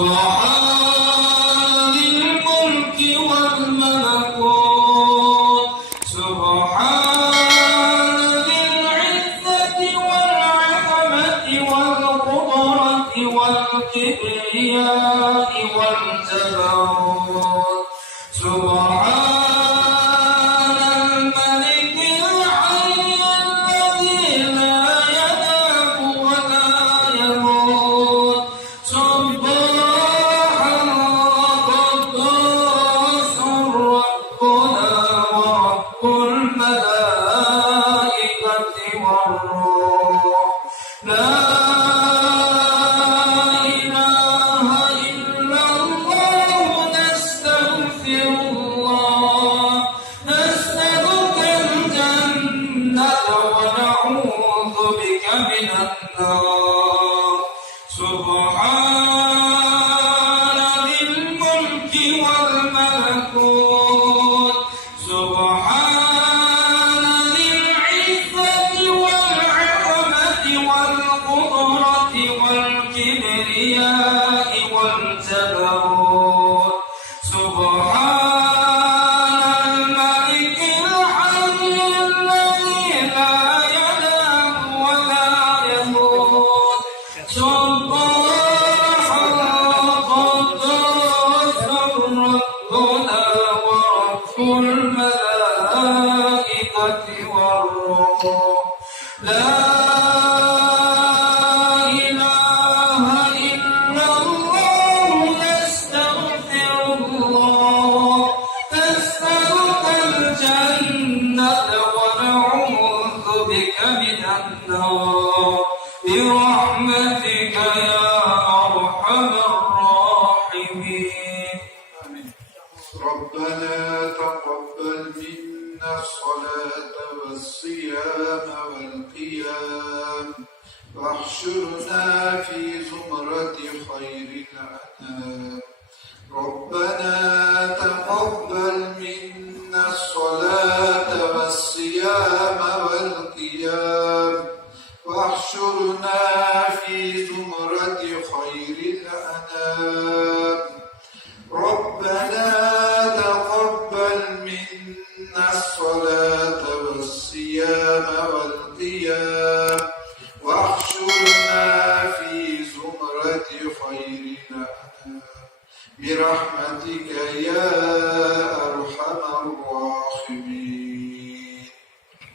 سبحان ذي الملك والملكوت سبحان ذي العزة والعظمة والقدرة والكبرياء والجبروت سبحان الملك الحي الذي لا ينام ولا يموت سبح قدوس ربنا ورب الملائكة والروح لا إله إلا الله نستغفر الله نسألك الجنة ونعوذ بك من النار سبحان ذي الملك والملكوت سبحان ذي العزة والعظمة والقدرة والكبرياء والجبروت سبحان الملك الحي الذي لا ينام ولا يموت سبح قدوس ربنا ورب الملائكة والروح لا إله إلا الله نستغفر الله نسألك الجنة ونعوذ بك من النار برحمتك يا أرحم الراحمين ربنا تقبل منا الصلاة والصيام والقيام واحشرنا في زمرة خير الأنام ربنا تقبل منا الصلاة والصيام والقيام واحشرنا في زمرة خير الأنام ربنا تقبل منا الصلاة والصيام والقيام